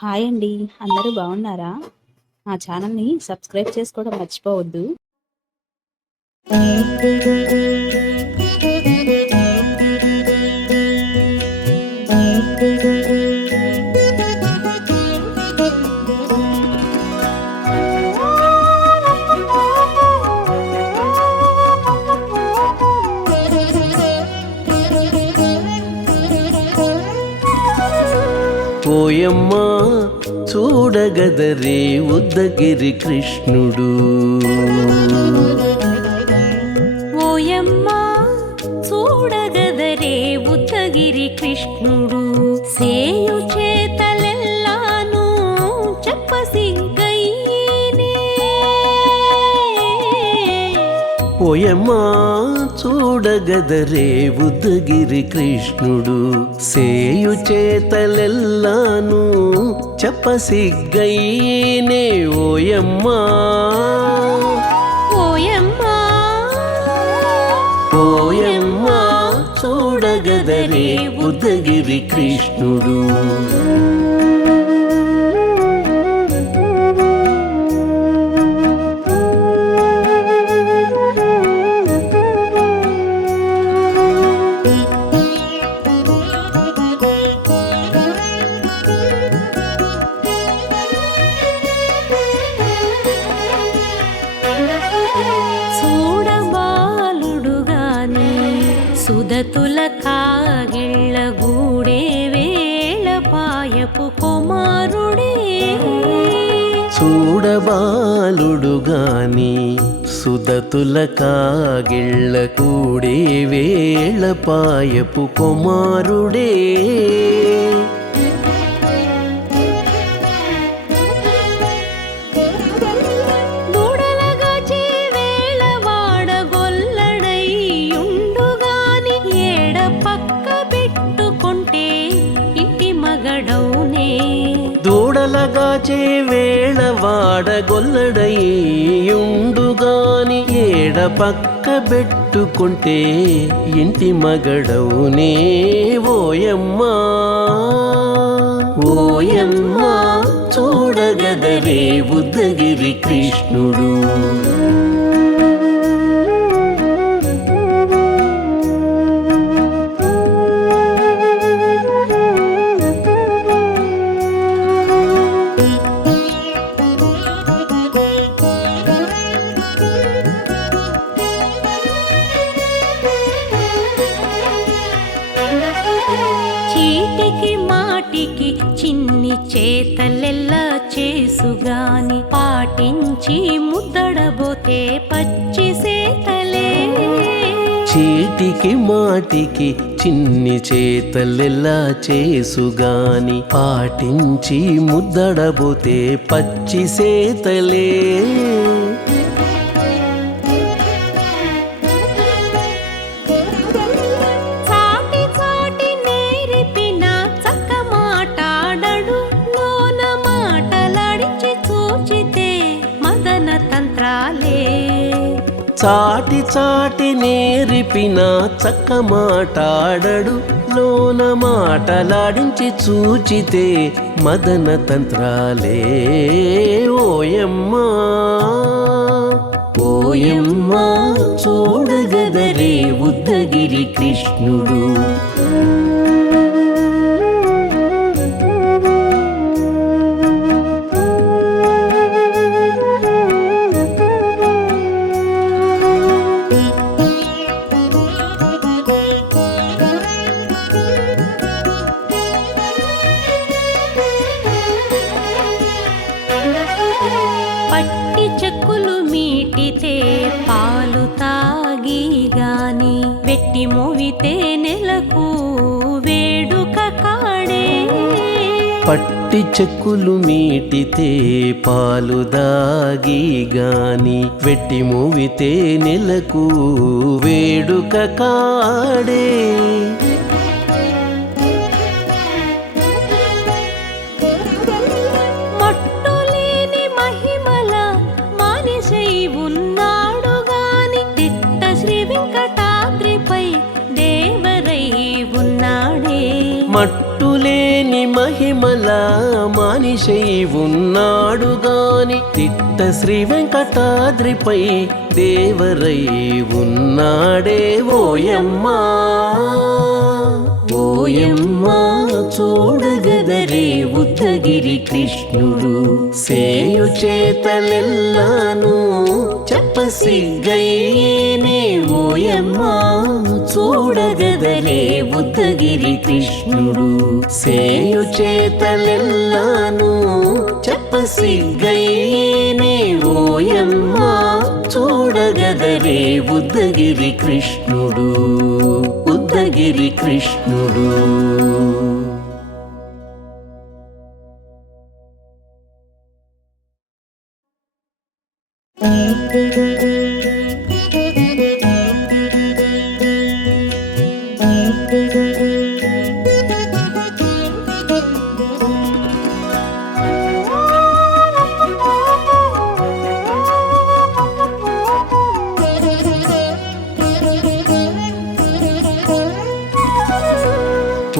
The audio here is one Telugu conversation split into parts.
హాయ్ అండి. అందరూ బాగున్నారా? మా ఛానల్‌ని సబ్స్క్రైబ్ చేసుకోవడం మర్చిపోవద్దు. ఓయమ్మా చూడగదరే ఉద్దగిరి కృష్ణుడు. ఓయమ్మా చూడగదరే ఉద్దగిరి కృష్ణుడు. సేయు చేతలెల్లాను చెప్పసిగ్గయ్యేనే. ఓయమ్మా చూడగదరే ఉద్దగిరి కృష్ణుడు. సేయు చేతలెల్లాను చెప్పసిగ్గయ్యేనే. ఓయమ్మా ఓయమ్మా ఓయమ్మా చూడగదరే ఉద్దగిరి కృష్ణుడు. చూడబాలుడుగాని సుదతుల కాగిళ్ళ గూడే వేళపాయపు కుమారుడే. చూడబాలుడుగాని సుదతుల కాగిళ్ళ కూడే వేళపాయపు కుమారుడే. దూడలగాచే వేళవాడ గొల్లడైయుండుగాని ఏడ పక్క పెట్టుకుంటే ఇంటి మగడౌనే. దూడలగాచే వేళవాడ గొల్లడయ్యుండుగాని ఏడ పక్క పెట్టుకుంటే ఇంటి మగడవునే. ఓయమ్మా ఓయమ్మా చూడగదరే ఉద్దగిరి కృష్ణుడు. చీటికి మాటికి చిన్ని చేతలెల్లా చేసుగాని పాటించి ముద్దడబోతే పచ్చి సేతలే. చీటికి మాటికి చిన్ని చేతలెల్లా చేసుగాని పాటించి ముద్దడబోతే పచ్చి సేతలే. చాటి చాటి నేర్పిన చక్క మాటాడడు లోన మాటలాడించి చూచితే మదన తంత్రాలే. చాటి చాటి నేర్పిన చక్క మాటాడడు లోన మాటలాడించి చూచితే మదన తంత్రాలే. ఓయమ్మా ఓయమ్మా చూడగదరే ఉద్దగిరి కృష్ణుడు. పట్టి చెక్కులు మీటితే పాలు తాగి గాని వెట్టి మోవితే నెలకు వేడుక కాడే. పట్టి చెక్కులు మీటితే పాలు దాగి గాని వెట్టి మూవితే నెలకు వేడుక కాడే. మట్టులేని మహిమల మానిసై ఉన్నాడు గాని తిట్ట శ్రీ వెంకటాద్రిపై దేవరై ఉన్నాడే. మట్టులేని మహిమల మానిషై ఉన్నాడు గాని తిట్ట శ్రీ వెంకటాద్రిపై దేవరై ఉన్నాడే ఓయమ్మా ఓయమ్మా చూడగదరే ఉద్దగిరి కృష్ణుడు సేయు చేతలెల్లాను చెప్పసిగ్గయ్యేనే ఓయమ్మా చూడగదరే ఉద్దగిరి కృష్ణుడు సేయు చేతలెల్లాను చెప్పసిగ్గయ్యేనే ఓయమ్మా చూడగదరే ఉద్దగిరి కృష్ణుడు ఉద్దగిరి కృష్ణుడు.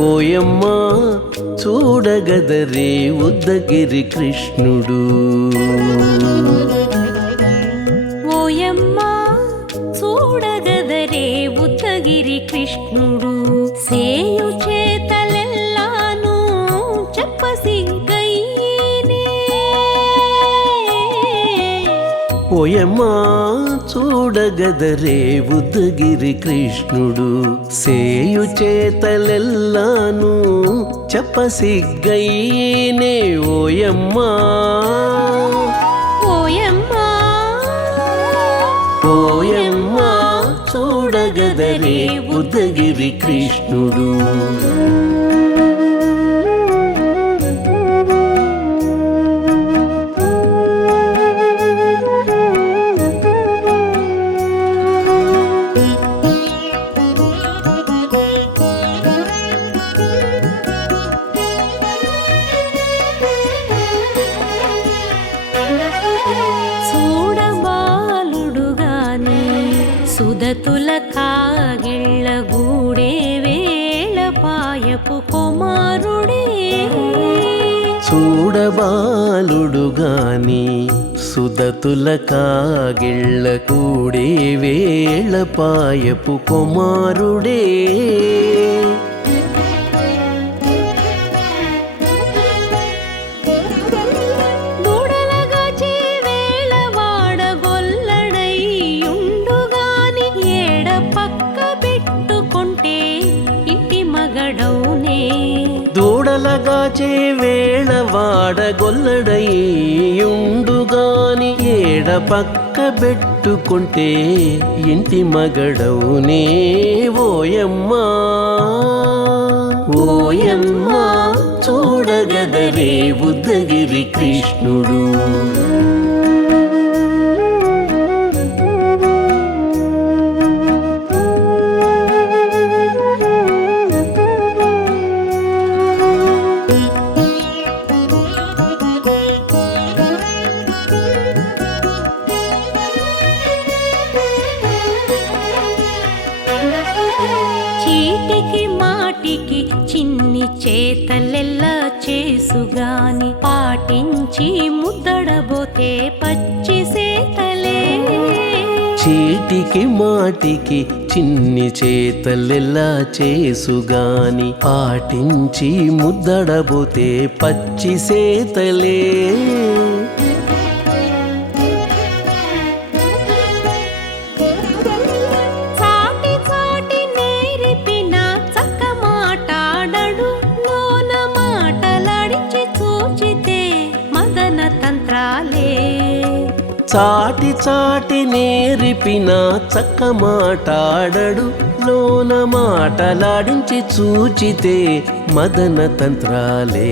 ఓయమ్మా చూడగదరే ఉద్దగిరి కృష్ణుడు ఓయమ్మా చూడగదరే ఉద్దగిరి కృష్ణుడు సేయు చేతలెల్లాను చెప్పసిగ్గయ్యేనే ఓయమ్మా చూడగదరే ఉద్దగిరి కృష్ణుడు సేయు చేతలెల్లాను చెప్పసిగ్గయ్యేనే ఓయమ్మా ఓయమ్మా ఓయమ్మా చూడగదరే ఉద్దగిరి కృష్ణుడు. సుదతుల కాగిళ్ళ గూడే వేళపాయపు కుమారుడే చూడబాలుడు గాని సుదతుల కాగిళ్ళ కూడే వేళపాయపు కుమారుడే దూడలగాచే వేళ వాడగొల్లడయ్యుండుగాని ఏడ పక్క పెట్టుకుంటే ఇంటి మగడవునే ఓయమ్మా ఓయమ్మా చూడగదరే ఉద్దగిరి కృష్ణుడు. చీటికి మాటికి చిన్ని చేతలెల్లా చేసుగాని పాటించి ముద్దడబోతే పచ్చి సేతలే చీటికి మాటికి చిన్ని చేతలెల్లా చేసుగాని పాటించి ముద్దడబోతే పచ్చి సేతలే చాటి చాటి నేర్పిన చక్క మాటాడడు లోన మాటలాడించి చూచితే మదన తంత్రాలే